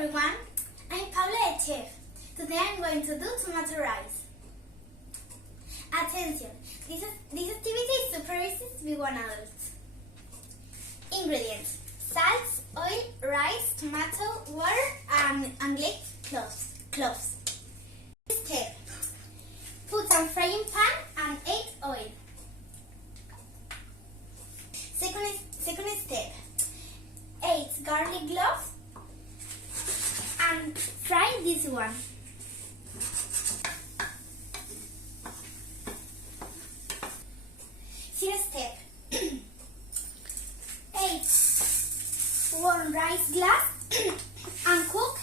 everyone, I'm Paula, a chef. Today I'm going to do tomato rice. Attention, this activity is super easy to be one adult. Ingredients: salt, oil, rice, tomato, water, and glazed cloves. Step: put a frying pan and add oil. Second step: add garlic cloves and fry this one. Third step: add one rice glass and cook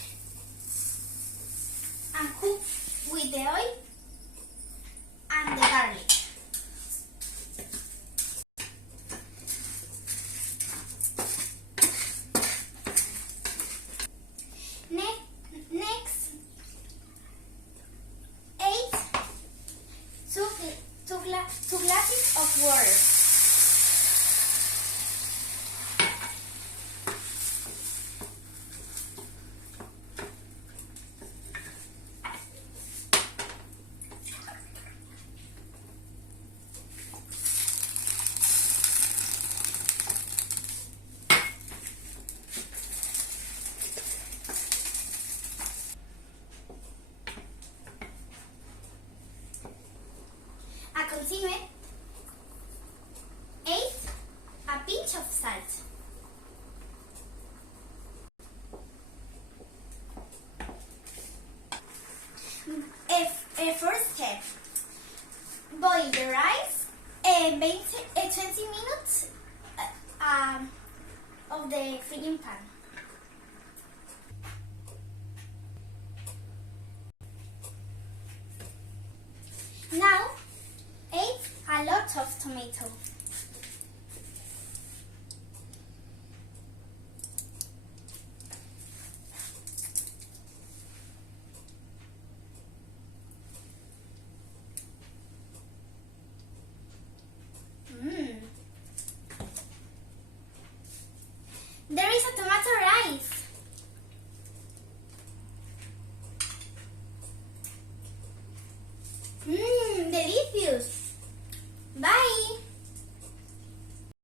with the oil and the garlic. Next, add two glasses of water. Continue, add a pinch of salt. First step: boil the rice 20 minutes of the frying pan. Now add a lot of tomato. There is a tomato rice. Delicious.